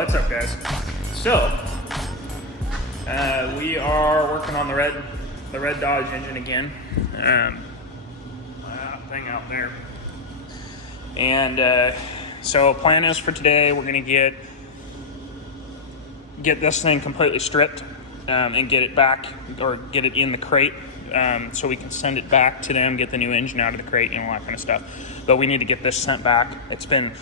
What's up, guys? So, we are working on the red Dodge engine again. Thing out there. And so plan is for today, we're gonna get this thing completely stripped and get it back, or get it in the crate, so we can send it back to them, get the new engine out of the crate, and all that kind of stuff. But we need to get this sent back. It's been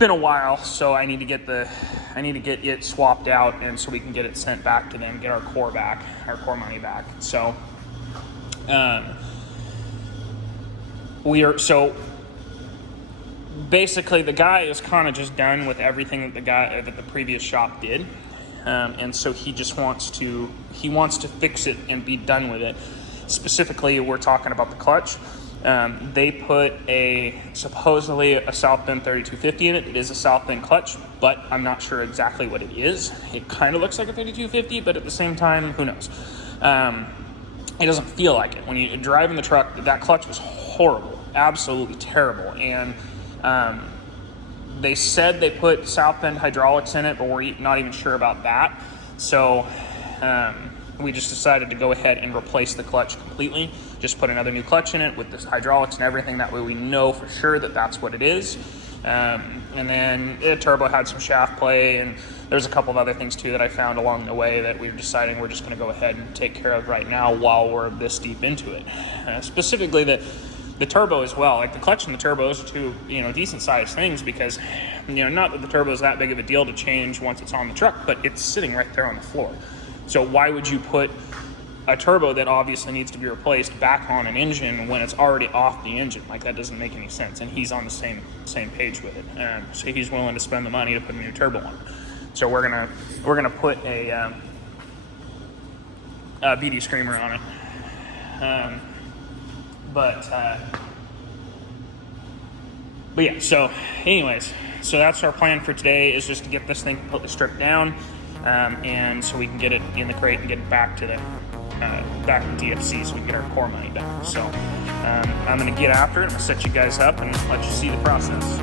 a while, so I need to get it swapped out, and so we can get it sent back to them, get our core money back. So basically the guy is kind of just done with everything that the previous shop did, and so he just wants to fix it and be done with it. Specifically, we're talking about the clutch. They put supposedly a South Bend 3250 in it. It is a South Bend clutch, but I'm not sure exactly what it is. It kind of looks like a 3250, but at the same time, who knows? It doesn't feel like it. When you drive in the truck, that clutch was horrible, absolutely terrible. And they said they put South Bend hydraulics in it, but we're not even sure about that. So we just decided to go ahead and replace the clutch completely. Just put another new clutch in it with this hydraulics and everything. That way we know for sure that that's what it is. And then the turbo had some shaft play, and there's a couple of other things too that I found along the way that we were deciding we're just going to go ahead and take care of right now while we're this deep into it. Specifically the turbo as well. Like the clutch and the turbos are two, decent sized things, because, not that the turbo is that big of a deal to change once it's on the truck, but it's sitting right there on the floor. So why would you put a turbo that obviously needs to be replaced back on an engine when it's already off the engine? Like, that doesn't make any sense. And he's on the same page with it. So he's willing to spend the money to put a new turbo on. So we're gonna put a BD Screamer on it. But yeah. So anyways, so that's our plan for today, is just to get this thing completely stripped down, and so we can get it in the crate and get it back to the back to DFC, so we can get our core money back. So I'm gonna get after it. I'm gonna set you guys up and let you see the process.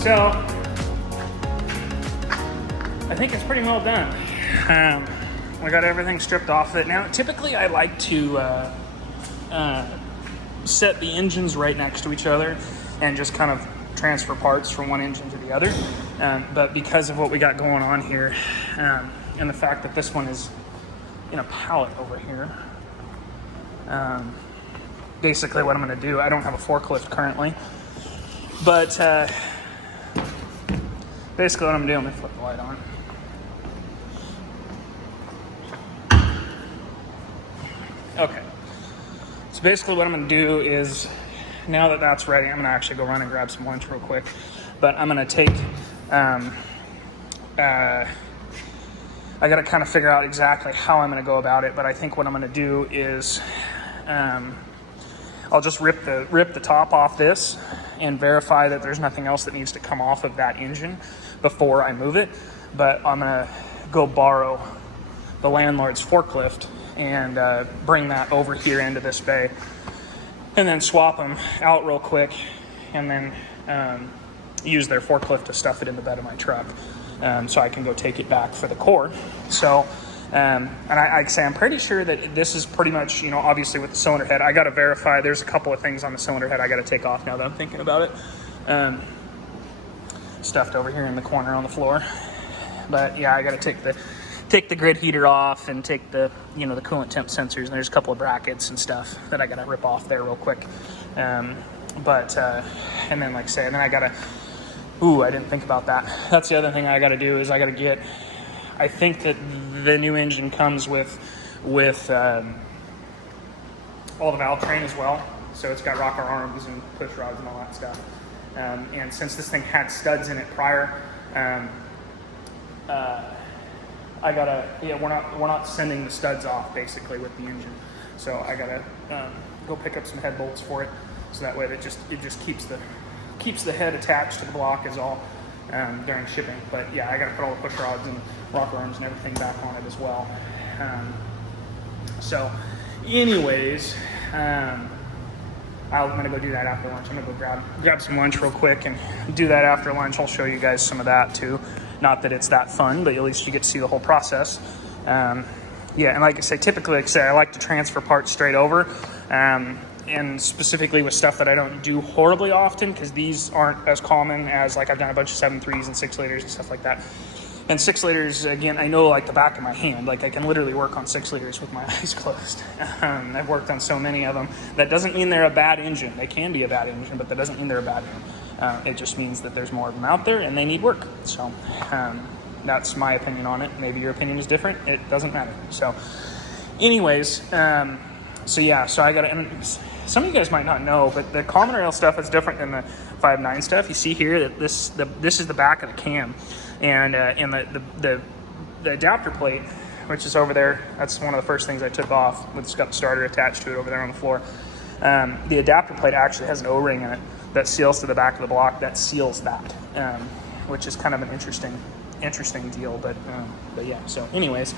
So I think it's pretty well done. We got everything stripped off of it. Now, typically I like to set the engines right next to each other and just kind of transfer parts from one engine to the other. But because of what we got going on here, and the fact that this one is in a pallet over here, basically what I'm going to do, I don't have a forklift currently, but basically what I'm doing, let me flip the light on. Okay, so basically what I'm going to do is, now that that's ready, I'm going to actually go run and grab some lunch real quick. But I'm going to take, I got to kind of figure out exactly how I'm going to go about it. But I think what I'm going to do is, I'll just rip the top off this and verify that there's nothing else that needs to come off of that engine before I move it. But I'm going to go borrow the landlord's forklift and bring that over here into this bay, and then swap them out real quick, and then use their forklift to stuff it in the bed of my truck, so I can go take it back for the core. So, and I say I'm pretty sure that this is pretty much, you know, obviously with the cylinder head, I got to verify. There's a couple of things on the cylinder head I got to take off now that I'm thinking about it. Stuffed over here in the corner on the floor, but yeah, I got to take the grid heater off and take the, you know, the coolant temp sensors, and there's a couple of brackets and stuff that I gotta rip off there real quick. And then like I say, and then I gotta, I didn't think about that. That's the other thing I gotta do, is I gotta get, I think that the new engine comes with all the valve train as well. So it's got rocker arms and push rods and all that stuff. And since this thing had studs in it prior, I gotta, we're not sending the studs off basically with the engine, so I gotta go pick up some head bolts for it, so that way it just keeps the head attached to the block is all during shipping. But yeah, I gotta put all the push rods and rocker arms and everything back on it as well. So, anyways, I'm gonna go do that after lunch. I'm gonna go grab some lunch real quick and do that after lunch. I'll show you guys some of that too. Not that it's that fun, but at least you get to see the whole process. Yeah, and like I say, typically, I like to transfer parts straight over, and specifically with stuff that I don't do horribly often, because these aren't as common as, like, I've done a bunch of 7.3s and 6 liters and stuff like that. And 6 liters, again, I know like the back of my hand. Like, I can literally work on 6 liters with my eyes closed. I've worked on so many of them. That doesn't mean they're a bad engine. They can be a bad engine, but that doesn't mean they're a bad engine. It just means that there's more of them out there and they need work. So that's my opinion on it. Maybe your opinion is different. It doesn't matter. So anyways, so yeah, so I got to, and some of you guys might not know, but the common rail stuff is different than the 5.9 stuff. You see here that this is the back of the cam, and the adapter plate, which is over there, that's one of the first things I took off. It's got the starter attached to it over there on the floor. The adapter plate actually has an O-ring in it that seals to the back of the block, that seals that, which is kind of an interesting deal, but yeah, so anyways.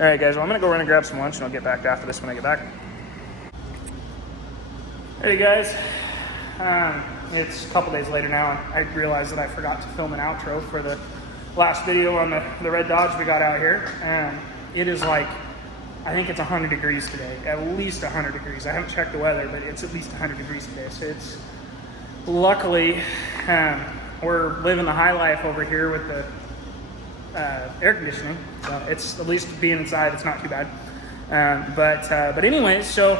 All right, guys, well, I'm gonna go run and grab some lunch, and I'll get back after this when I get back. Hey guys, it's a couple days later now, and I realized that I forgot to film an outro for the last video on the red Dodge we got out here. It is like, I think it's 100 degrees today, at least 100 degrees. I haven't checked the weather, but it's at least 100 degrees today. So it's, luckily, we're living the high life over here with the air conditioning. So it's, at least being inside, it's not too bad. But anyways, so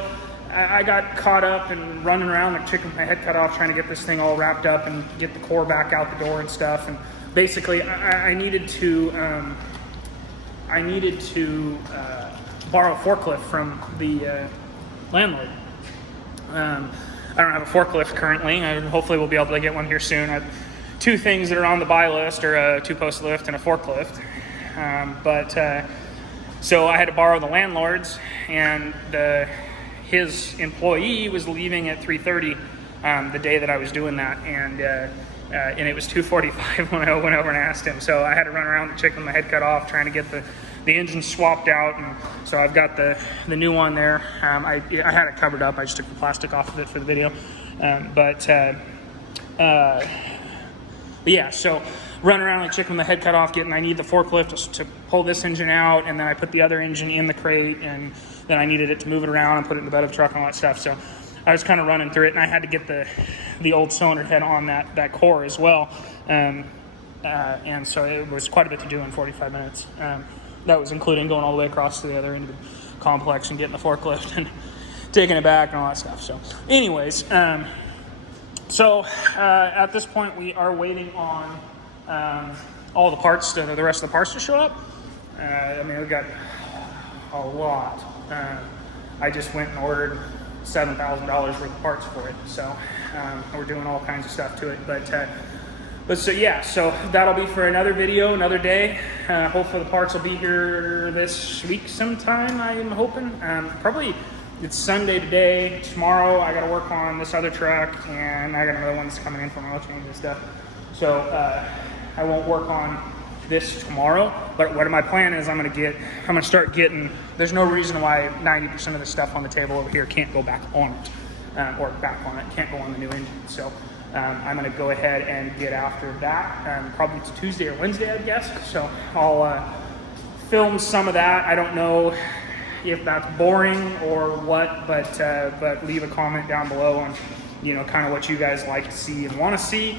I got caught up and running around like chicken with my head cut off, trying to get this thing all wrapped up and get the core back out the door and stuff. And basically, I needed to borrow a forklift from the landlord. I don't have a forklift currently. Hopefully we'll be able to get one here soon. I have 2 things that are on the buy list, are a 2-post lift and a forklift. So I had to borrow the landlord's, and his employee was leaving at 3:30 the day that I was doing that, and it was 2:45 when I went over and asked him. So I had to run around the chicken with my head cut off, trying to get the engine swapped out, and so I've got the new one there. I had it covered up. I just took the plastic off of it for the video, But yeah, so running around like chicken with my head cut off, I need the forklift to pull this engine out, and then I put the other engine in the crate, and then I needed it to move it around and put it in the bed of the truck and all that stuff. So I was kind of running through it, and I had to get the old cylinder head on that core as well. And so it was quite a bit to do in 45 minutes. That was including going all the way across to the other end of the complex and getting the forklift and taking it back and all that stuff. So anyways, at this point we are waiting on all the parts, the rest of the parts to show up. I mean, we got a lot. I just went and ordered $7,000 worth of parts for it. So we're doing all kinds of stuff to it. But so yeah, so that'll be for another video, another day. Hopefully the parts will be here this week sometime, I'm hoping. Probably it's Sunday today. Tomorrow I gotta work on this other truck, and I got another one that's coming in for my oil change and stuff. So I won't work on this tomorrow, but what my plan is, I'm gonna start getting, there's no reason why 90% of the stuff on the table over here can't go back on it, can't go on the new engine. So I'm going to go ahead and get after that. Probably it's Tuesday or Wednesday, I guess. So I'll film some of that. I don't know if that's boring or what, but leave a comment down below on, kind of what you guys like to see and want to see.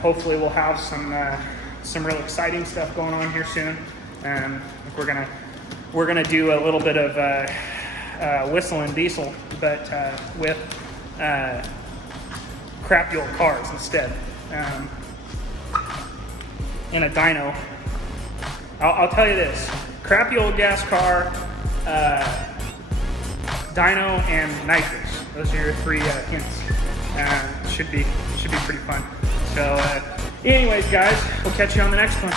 Hopefully we'll have some real exciting stuff going on here soon. We're gonna do a little bit of whistling diesel, but with crappy old cars instead, in a dyno. I'll tell you this: crappy old gas car, dyno, and nitrous. Those are your three hints. Should be pretty fun. So, anyways, guys, we'll catch you on the next one.